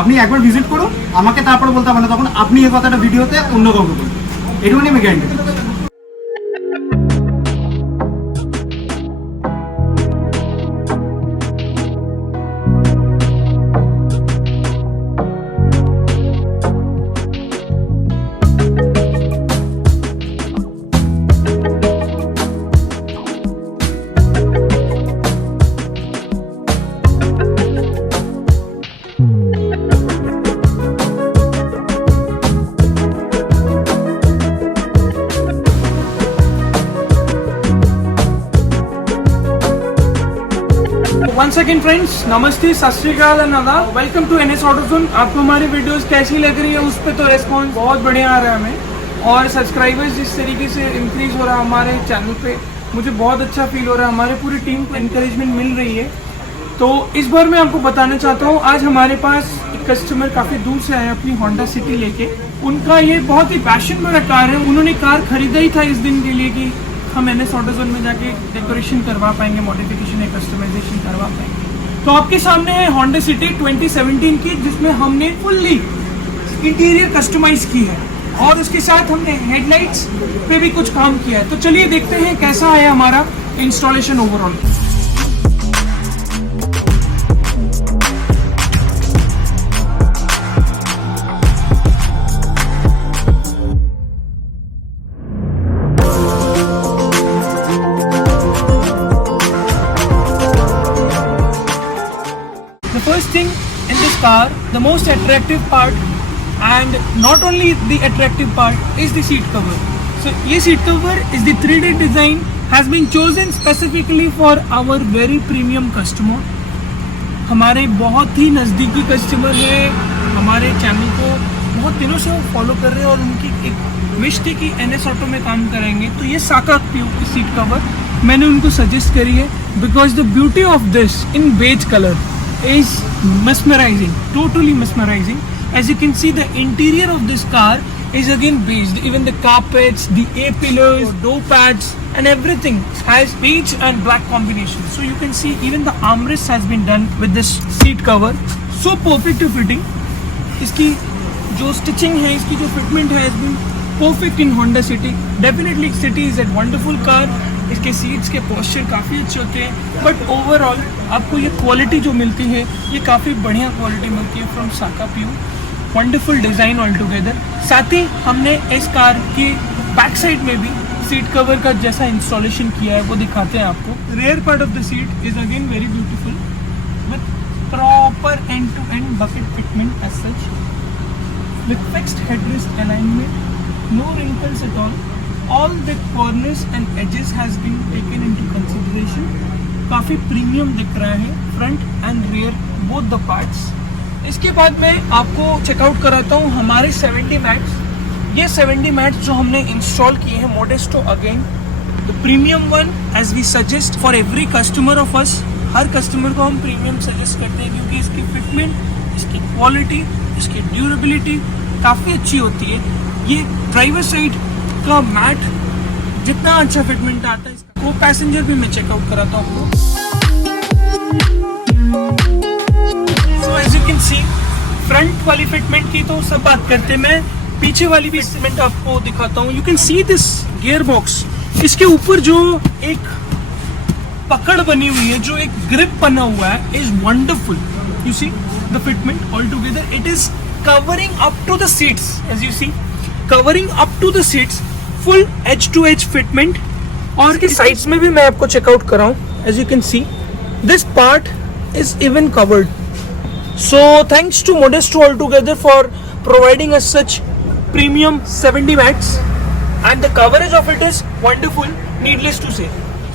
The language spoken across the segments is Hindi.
আপনি একবার ভিজিট করুন, আমাকে তারপরে বলতে হবে না, তখন আপনি এই কথাটা ভিডিওতে অন্য কাউকে বলবেন, এটুকুনি আমি গ্যারান্টি দিচ্ছি। Once again friends, नमस्ते, सत श्री अकाल एंड आदाब। Welcome to NS Autozone. आपको हमारी वीडियोस कैसी लग रही है उस पर तो रेस्पॉन्स बहुत बढ़िया आ रहा है हमें, और सब्सक्राइबर्स जिस तरीके से इंक्रीज हो रहा है हमारे चैनल पे, मुझे बहुत अच्छा फील हो रहा है। हमारे पूरी टीम को इंकरेजमेंट मिल रही है। तो इस बार मैं आपको बताना चाहता हूँ, आज हमारे पास एक कस्टमर काफ़ी दूर से आए अपनी होंडा सिटी लेके। उनका ये बहुत ही पैशन भरा कार है। उन्होंने कार खरीदा ही था इस दिन के लिए कि हम NS ऑटोजोन में जाके डेकोरेशन करवा पाएंगे, मॉडिफिकेशन या कस्टमाइजेशन करवा पाएंगे। तो आपके सामने है होंडा सिटी 2017 की, जिसमें हमने फुल्ली इंटीरियर कस्टमाइज की है और उसके साथ हमने हेडलाइट्स पे भी कुछ काम किया है। तो चलिए देखते हैं कैसा है हमारा installation overall. The first thing in this car, the most attractive part, and not only the attractive part, is the seat cover. So ये seat cover is the 3D design, has been chosen specifically for our very premium customer. हमारे बहुत ही नज़दीकी कस्टमर है, हमारे चैनल को बहुत दिनों से वो फॉलो कर रहे हैं और उनकी एक विश थी कि NS ऑटो में काम कराएंगे। तो ये साका प्यू की सीट कवर मैंने उनको सजेस्ट करी है, because the beauty of this in beige colour is mesmerizing, totally mesmerizing. As you can see, the interior of this car is again beige. Even the carpets, the A-pillars, door pads and everything has beige and black combination. So you can see even the armrest has been done with this seat cover. So perfect to fitting. इसकी जो stitching है, इसकी जो fitment है, has been perfect in Honda City. Definitely City is a wonderful car. इसके सीट्स के पोस्चर काफ़ी अच्छे होते हैं, बट ओवरऑल आपको ये क्वालिटी जो मिलती है ये काफ़ी बढ़िया क्वालिटी मिलती है फ्रॉम साका प्यू। Wonderful design all together. साथ ही हमने इस कार की बैक साइड में भी सीट कवर का जैसा इंस्टॉलेशन किया है वो दिखाते हैं आपको। Rear part of the seat is again very beautiful with proper end to end bucket fitment as such, with fixed headrest alignment, no wrinkles at all. All the corners and edges has been taken into consideration. काफ़ी प्रीमियम दिख रहा है front end rear both the parts. इसके बाद मैं आपको चेकआउट कराता हूँ हमारे 70 मैट्स। ये 70 मैट्स जो हमने इंस्टॉल किए हैं Modesto again the premium one, as we suggest for every customer of us. हर कस्टमर को हम प्रीमियम सजेस्ट करते हैं क्योंकि इसकी फिटमेंट, इसकी क्वालिटी, इसकी ड्यूरेबिलिटी काफ़ी अच्छी होती है। ये ड्राइवर साइड का मैट जितना अच्छा फिटमेंट आता है, इसका को पैसेंजर भी मैं चेकआउट कराता हूँ। So as you can see, front वाली फिटमेंट की तो सब बात करते हैं, मैं पीछे वाली भी फिटमेंट आपको दिखाता हूँ। You can see this gear box, इसके ऊपर जो एक पकड़ बनी हुई है, जो एक ग्रिप बना हुआ है, is wonderful. You see the fitment all together, it is covering up to the seats, as you see covering up to the seats, full edge to edge fitment. और इसकी साइड्स में भी मैं आपको चेकआउट कराऊं। As you can see this part is even covered. So thanks to Modesto all together for providing us such premium 70 mats and the coverage of it is wonderful, needless to say.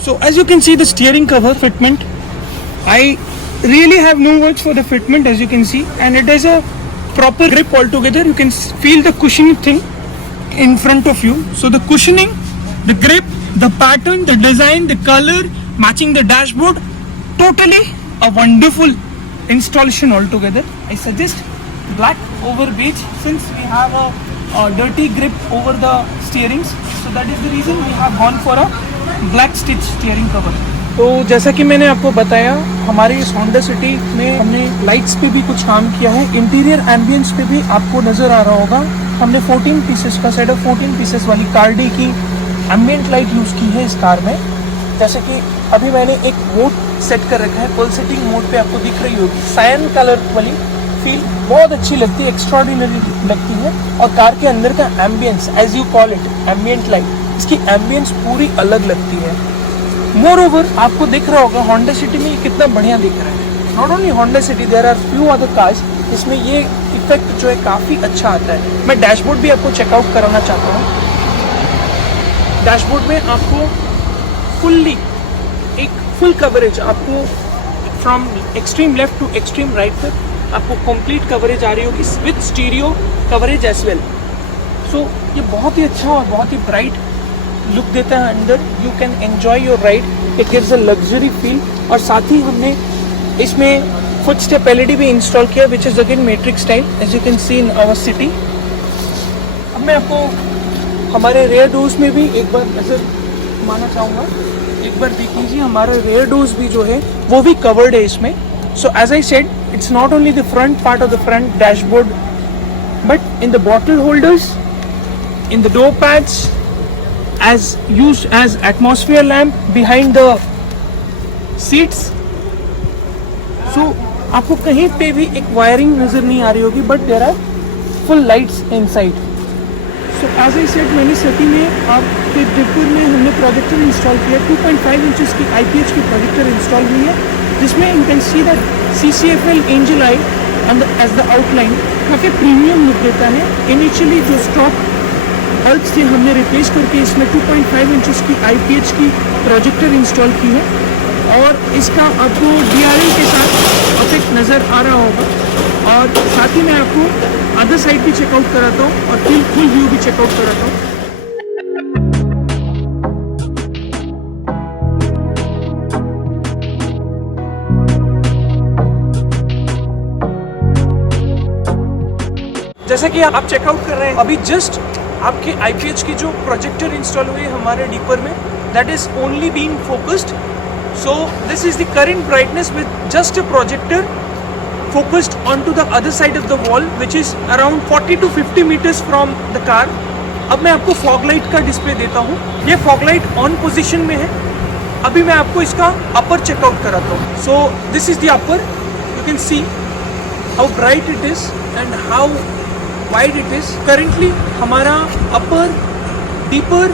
So as you can see the steering cover fitment, I really have no words for the fitment, as you can see, and it is a proper grip altogether. You can feel the cushioning thing in front of you. So the cushioning, the grip, the pattern, the design, the color, matching the dashboard, totally a wonderful installation altogether. I suggest black over beige, since we have a dirty grip over the steerings, so that is the reason we have gone for a black stitch steering cover. तो जैसा कि मैंने आपको बताया, हमारे इस होंडा सिटी में हमने लाइट्स पे भी कुछ काम किया है, इंटीरियर एम्बियंस पे भी आपको नज़र आ रहा होगा। हमने 14 पीसेस का सेट ऑफ 14 पीसेस वाली कार्डी की एम्बियंट लाइट यूज़ की है इस कार में। जैसे कि अभी मैंने एक मोड सेट कर रखा है, पल्सेटिंग मोड पे आपको दिख रही होगी, सायन कलर वाली फील बहुत अच्छी लगती है, एक्स्ट्राऑर्डिनरी लगती है। और कार के अंदर का ambience, as you call it ambient light, इसकी एम्बियंस पूरी अलग लगती है। मोर ओवर आपको दिख रहा होगा होंडा सिटी में ये कितना बढ़िया दिख रहा है। Not only Honda City, there are few other cars इसमें ये इफेक्ट जो है काफ़ी अच्छा आता है। मैं डैशबोर्ड भी आपको चेकआउट कराना चाहता हूँ। डैशबोर्ड में आपको फुल्ली एक फुल कवरेज, आपको from extreme left to extreme right तक आपको कंप्लीट कवरेज आ रही होगी with stereo coverage as well. So ये बहुत ही अच्छा और बहुत ही ब्राइट लुक देता है अंदर। You can enjoy your ride, it gives a luxury feel. और साथ ही हमने इसमें फुट स्टेप एलईडी भी इंस्टॉल किया, which is again matrix style, as you can see in our city. अब मैं आपको हमारे रेयर डोर्स में भी एक बार नजर घुमाना चाहूँगा। एक बार देख लीजिए, हमारे रेयर डोर्स भी जो है वो भी कवर्ड है इसमें। So as I said, it's not only the front part of the front dashboard, but in the bottle holders, in the door pads, as used as atmosphere lamp behind the seats. So आपको कहीं पे भी एक वायरिंग नज़र नहीं आ रही होगी, but there are full lights inside. So as I said, मैंने सिटी में आपके डिपर में हमने प्रोजेक्टर इंस्टॉल किया। 2.5 इंचेस की IPH की प्रोजेक्टर इंस्टॉल हुई है, जिसमें you can see that CCFL angel eye as the outline काफ़ी प्रीमियम लुक देता है। इनिशियली जो स्टॉक बल्ब से हमने रिप्लेस करके इसमें 2.5 इंचेस की IPH की प्रोजेक्टर इंस्टॉल की है, और इसका आपको DRL के साथ इफेक्ट नज़र आ रहा होगा। और साथ ही मैं आपको अदर साइड भी चेकआउट कराता हूँ और फुल व्यू भी चेकआउट कराता हूँ। जैसा कि आप चेकआउट कर रहे हैं, अभी जस्ट आपके IPH की जो प्रोजेक्टर इंस्टॉल हुई है हमारे डीपर में, that is only being focused. So this is the current brightness with just a projector focused on to the other side of the wall, which is around 40 to 50 metres from the car. अब मैं आपको फॉग लाइट का डिस्प्ले देता हूँ। ये फॉग लाइट ऑन पोजिशन में है। अभी मैं आपको इसका अपर चेकआउट कराता हूँ। सो this is the upper, you can see how bright it is and how wide it is. Currently हमारा upper, deeper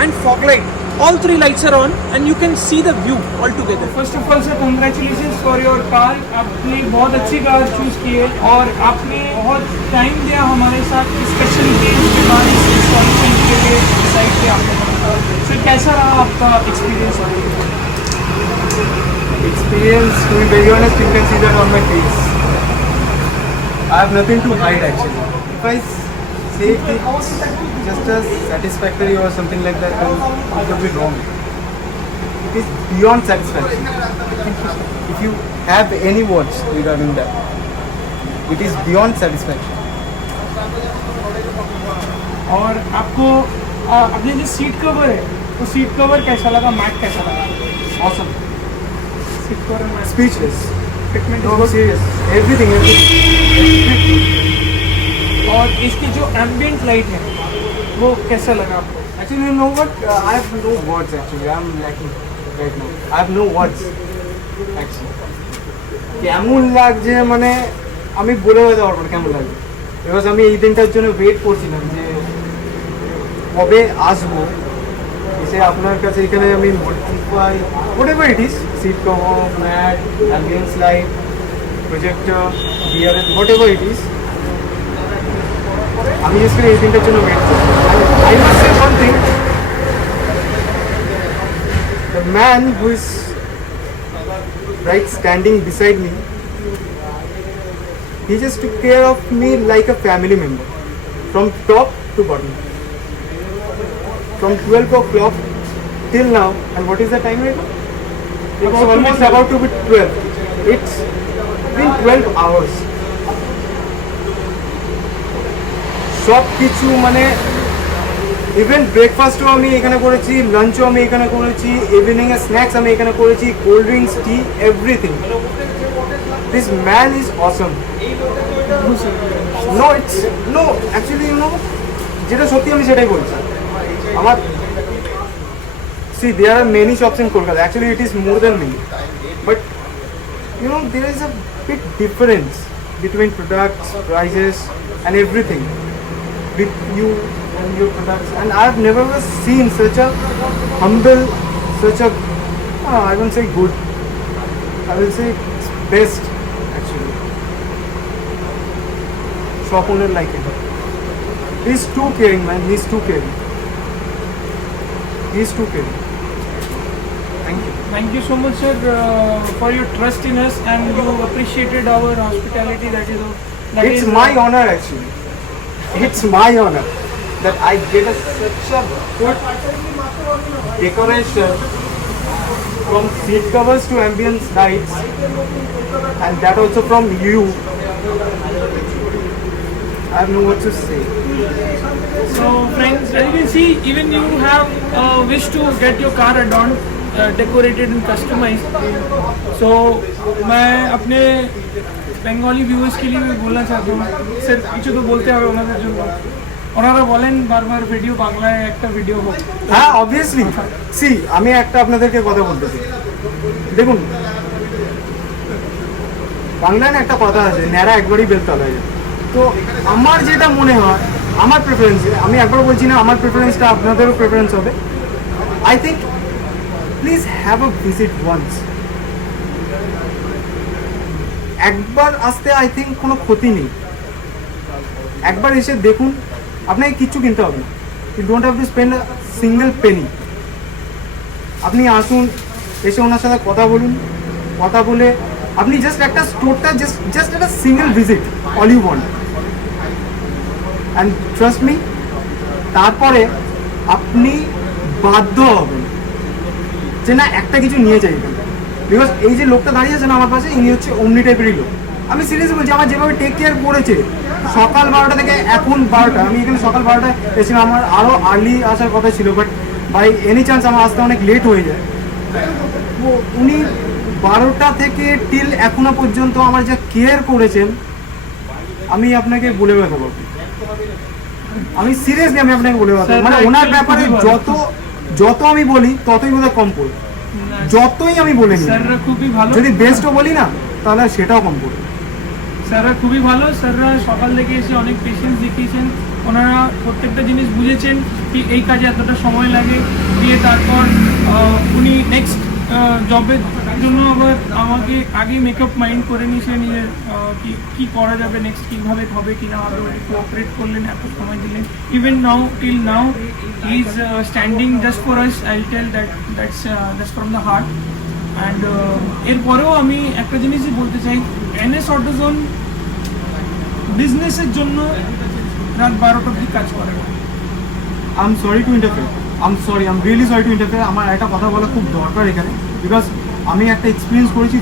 and fog light, all three lights are on and you can see the view all together. First of all sir, congratulations for your car. आपने बहुत अच्छी कार चूज की है और आपने बहुत टाइम दिया हमारे साथ स्पेशल डे के बाद इस इंस्टॉलेशन के लिए साइट पे आपने। सर कैसा रहा आपका experience? Experience, to be very honest, you can see that on my face. I have nothing to hide actually. If I say it's just as satisfactory or something like that, then it would be wrong. It is beyond satisfaction. If you have any words regarding that, it is beyond satisfaction. और आपको अपने जो सीट कवर है, वो सीट कवर कैसा लगा, मैट कैसा लगा? Awesome. Seat cover mat Speechless. Fitment No, serious. Everything. और इसकी जो एम्बियंट लाइट है वो कैसा लगा आपको? Actually, you know what? I have no words actually. I am lacking right now. I have no words actually. কেমন লাগছে মানে আমি বলে বোঝাতে পারবো না কেমন লাগছে, বিকজ আমি এই দিনটার জন্য ওয়েট করছিলাম যে কবে আসবো, এসে আপনার কাছে এখানে আমি modify whatever it is, seat cover, mat, ambience light, projector, DRL, whatever it is, আমি আজকে এই দিনটার জন্য ওয়েট করছি। I must say one thing, the man who is right standing beside me, he just took care of me like a family member from top to bottom, from 12 o'clock till now. And what is the time right now? It's almost about to be 12. It's been 12 hours. সব কিছু মানে ইভেন ব্রেকফাস্টও আমি এখানে করেছি, লাঞ্চও আমি এখানে করেছি, ইভিনিংয়ে স্ন্যাক্স আমি এখানে করেছি, cold drinks, tea, everything. This man is awesome. No it's no actually যেটা সত্যি আমি সেটাই বলছি। আমার see there are many shops in Kolkata, actually it is more than many, but there is a big difference between products, prices and everything with you and your products, and I have never seen such a humble, such a I won't say good, I will say it's best actually shop owner like it. He's too caring, man, he's too caring. He's too caring. Thank you. Thank you so much, sir, for your trust in us, and you appreciated our hospitality. It's my honor actually. It's my honor that I get such a good decoration from seat covers to ambience lights, and that also from you. I have no what to say. So, friends, as you can see, even you have wish to get your car adorned, decorated and customized. So, मैं अपने বেঙ্গলি ভিউয়ার্স के लिए मैं बोलना चाहता हूँ, স্যার কিছু তো বলতে হবে ওনাদের জন্য। ওনারা বলেন বারবার ভিডিও বাংলায় একটা ভিডিও হোক। হ্যাঁ অবভিয়াসলি, সি আমি একটা আপনাদেরকে কথা বলতে চাই। দেখুন, বাংলায় না একটা কথা আছে, ন্যাড়া একবারই বেলতলায় যায়। তো আমার যেটা মনে হয়, আমার প্রেফারেন্স, আমি একবার বলছি না, আমার প্রেফারেন্সটা আপনাদেরও প্রেফারেন্স হবে। I think please have a visit once. একবার আসতে আই থিঙ্ক কোনো ক্ষতি নেই। একবার এসে দেখুন, আপনাকে কিচ্ছু কিনতে হবে না। You don't have to spend a single penny. আপনি আসুন, এসে ওনার সাথে কথা বলুন, কথা বলে আপনি জাস্ট একটা স্টোরটা জাস্ট একটা single visit, all you want. And trust me, তারপরে আপনি বাধ্য হবেন যে না একটা কিছু নিয়ে চাইবেন। বিকজ এই যে লোকটা দাঁড়িয়ে আছে না আমার পাশে, ইনি হচ্ছে অমনি টাইপেরই লোক। আমি সিরিয়াসলি বলছি, আমার যেভাবে টেক কেয়ার করেছে সকাল 12টা থেকে এখন 12টা, আমি এখানে সকাল 12টায় এসেছিলাম, আমার আরও আর্লি আসার কথা ছিল, বাট বাই এনি চান্স আমার আসতে অনেক লেট হয়ে যায়। তো উনি 12টা থেকে টিল এখনো পর্যন্ত আমার যা কেয়ার করেছেন আমি আপনাকে বলে বেড়াতে পারবো। আমি সিরিয়াসলি আমি আপনাকে বলে বেড়াতে, মানে ওনার ব্যাপারে যত আমি বলি ততই বোধহয় কম পড়ে। যতই আমি বলে নিই, স্যাররা খুবই ভালো, যদি বেস্টও বলি না তাহলে সেটাও কম পড়ে। স্যাররা খুবই ভালো, স্যাররা সকাল থেকে এসে অনেক পেশেন্স দেখিয়েছেন। ওনারা প্রত্যেকটা জিনিস বুঝেছেন কি এই কাজে এতটা সময় লাগে, দিয়ে তারপর উনি নেক্সট জবের জন্য আবার আমাকে আগে মেকআপ মাইন্ড করে নিয়েছে নিজের কি করা যাবে নেক্সট, কীভাবে হবে কি না হবে, কোঅপারেট করলেন, এত সময় দিলেন। Even now till now he is standing just for us. I tell that's from the heart. And এরপরেও আমি একটা জিনিসই বলতে চাই, এনএস অটোজোন বিজনেসের জন্য রাত 12টা অবধি কাজ করে না। I am sorry to interfere, I am really sorry to interfere. আমার একটা কথা বলা খুব দরকার এখানে, বিকজ আমি একটা এক্সপিরিয়েন্স করেছি,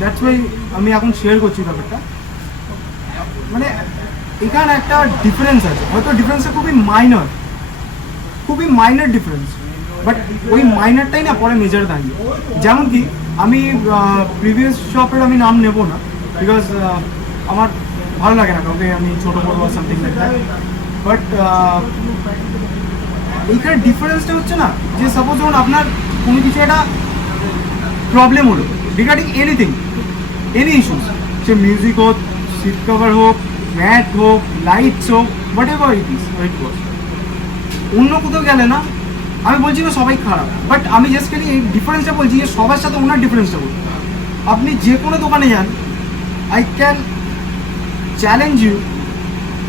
দ্যাটস ওয়াই আমি এখন শেয়ার করছি ব্যাপারটা। মানে এখানে একটা ডিফারেন্স আছে, হয়তো ডিফারেন্সটা খুবই মাইনর ডিফারেন্স, বাট ওই মাইনারটাই না পরে মেজর দাঁড়িয়ে। যেমন কি আমি প্রিভিয়াস শপের আমি নাম নেব না, বিকজ আমার ভালো লাগে না কাউকে আমি ছোটো বড়ো বা সামথিং লাইক দ্যাট। বাট এইখানে ডিফারেন্সটা হচ্ছে না যে সাপোজ ধরুন আপনার কোনো কিছু একটা প্রবলেম হলো রিগার্ডিং এনি ইস্যুস, সে মিউজিক হোক, সিট কভার হোক, ম্যাট হোক, লাইটস হোক, হোয়াট এভার ইট ইজ, অন্য কোথাও গেলে না, আমি বলছি না সবাই খারাপ, বাট আমি জাস্ট খালি এই ডিফারেন্সটা বলছি যে সবার সাথে ওনার ডিফারেন্সটা বলছি। আপনি যে কোনো দোকানে যান, আই ক্যান চ্যালেঞ্জ ইউ,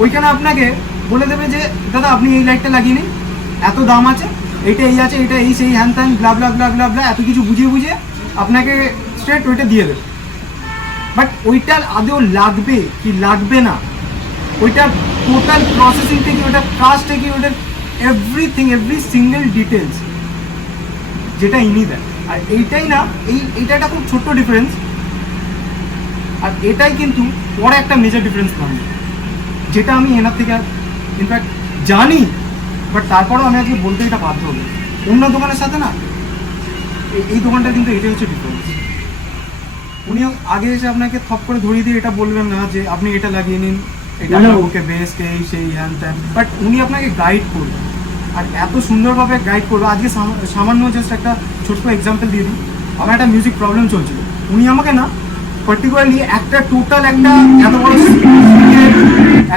ওইখানে আপনাকে বলে দেবে যে দাদা আপনি এই লাইটটা লাগিয়ে নিন, এত দাম আছে, এইটা এই আছে, এটা এই সেই হ্যান ত্যান ব্লা ব্লা ব্লা ব্লা ব্লা, এত কিছু বুঝিয়ে আপনাকে স্ট্রেট ওইটা দিয়ে দেবে। বাট ওইটা আদৌ লাগবে কি লাগবে না, ওইটার টোটাল প্রসেসিং থেকে, ওইটার কাজ থেকে, ওইটার এভরিথিং, এভরি সিঙ্গেল ডিটেলস যেটা ইনি দেয়। আর এইটাই না, এইটা একটা খুব ছোট্ট ডিফারেন্স, আর এটাই কিন্তু পরে একটা মেজর ডিফারেন্স নামবে, যেটা আমি এনার থেকে ইনফ্যাক্ট জানি বাট তারপরেও আমি আজকে বলতে এটা বাধ্য হলো, অন্য দোকানের সাথে না এই দোকানটা কিন্তু এটাই হচ্ছে ডিফারেন্স। উনি আগে এসে আপনাকে থপ করে ধরিয়ে দিয়ে এটা বলবেন না যে আপনি এটা লাগিয়ে নিন, এটা ওকে বেস্ট এই সেই হ্যান ত্যান, বাট উনি আপনাকে গাইড করবেন আর এত সুন্দরভাবে গাইড করবে। আজকে সামান্য জাস্ট একটা ছোট্ট এক্সাম্পল দিয়ে দিই, আমার একটা মিউজিক প্রবলেম চলছিল, উনি আমাকে না পার্টিকুলারলি একটা টোটাল একটা এত বড়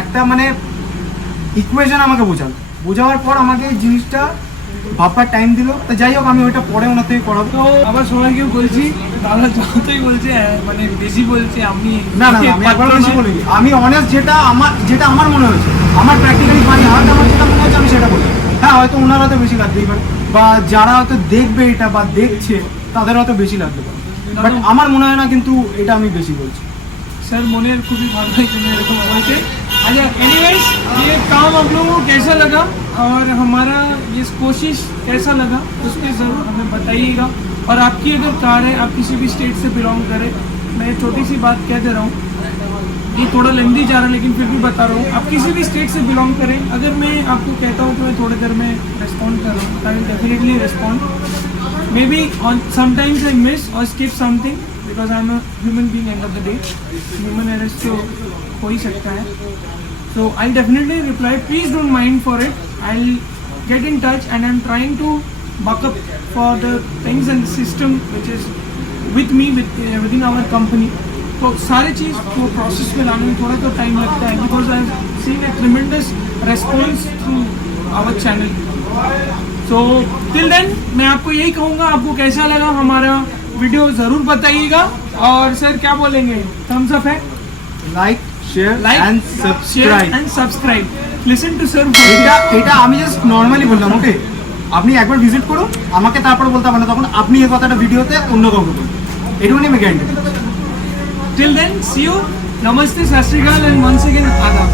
একটা মানে ইকুয়েশন আমাকে বোঝাওয়ার পর আমাকে এই জিনিসটা ভাববার টাইম দিল। তো যাই হোক, আমি ওইটা পরে ওনার থেকে করাবো। তো আবার সবাইকেও বলছি, দাদা যতই বলছে মানে বেশি বলছে, আমি না না আমি একবার বেশি বলিনি, আমি অনেস্ট যেটা আমার মনে হয়েছে, আমার প্র্যাকটিক্যালি বাই হার্ট আমার যেটা মনে হয়েছে আমি সেটা বলি। হ্যাঁ হয়তো ওনার হয়তো বেশি লাগতেই পারে, বা যারা হয়তো দেখবে এটা বা দেখছে তাদের হয়তো বেশি লাগতে পারে, বাট আমার মনে হয় না কিন্তু এটা আমি বেশি বলছি। सर मोनेर को भी भाग भाई मेरे को बोलते। अच्छा एनीवेज, ये काम आप लोगों को कैसा लगा और हमारा ये कोशिश कैसा लगा उस पर ज़रूर हमें बताइएगा। और आपकी अगर कार है, आप किसी भी स्टेट से बिलोंग करें, मैं छोटी सी बात कह दे रहा हूँ, ये थोड़ा लेंदी जा रहा है लेकिन फिर भी बता रहा हूँ, आप किसी भी स्टेट से बिलोंग करें, अगर मैं आपको कहता हूँ कि मैं थोड़ी देर में रिस्पॉन्ड कर रहा हूँ, I will definitely respond. Maybe on sometimes I miss और skip something because I'm a human being end of the day. Human errors तो हो ही सकता है. So I'll definitely reply. Please don't mind for it. I'll get in touch and I'm trying to buck up for the things and the system which is with me within our company. तो सारे चीज़ को प्रोसेस में लाने में थोड़ा तो टाइम लगता है because I've seen a tremendous response through our channel. So till then मैं आपको यही कहूँगा, आपको कैसा लगा हमारा वीडियो जरूर बताइएगा। और सर क्या बोलेंगे, थम्स अप है, like share and subscribe. Listen to sir. এটা আমি জাস্ট নর্মালি বললাম, ওকে? আপনি একবার ভিজিট করুন, আমাকে তারপর বলতে হবে না, তখন আপনি এই কথাটা ভিডিওতে অন্য কাউকে বলুন, এটুকুনি আমি গ্যারান্টি দিচ্ছি। টিল দেন সি ইউ, নমস্তে, সত শ্রী অকাল এন্ড ওয়ান্স अगेन আদাব।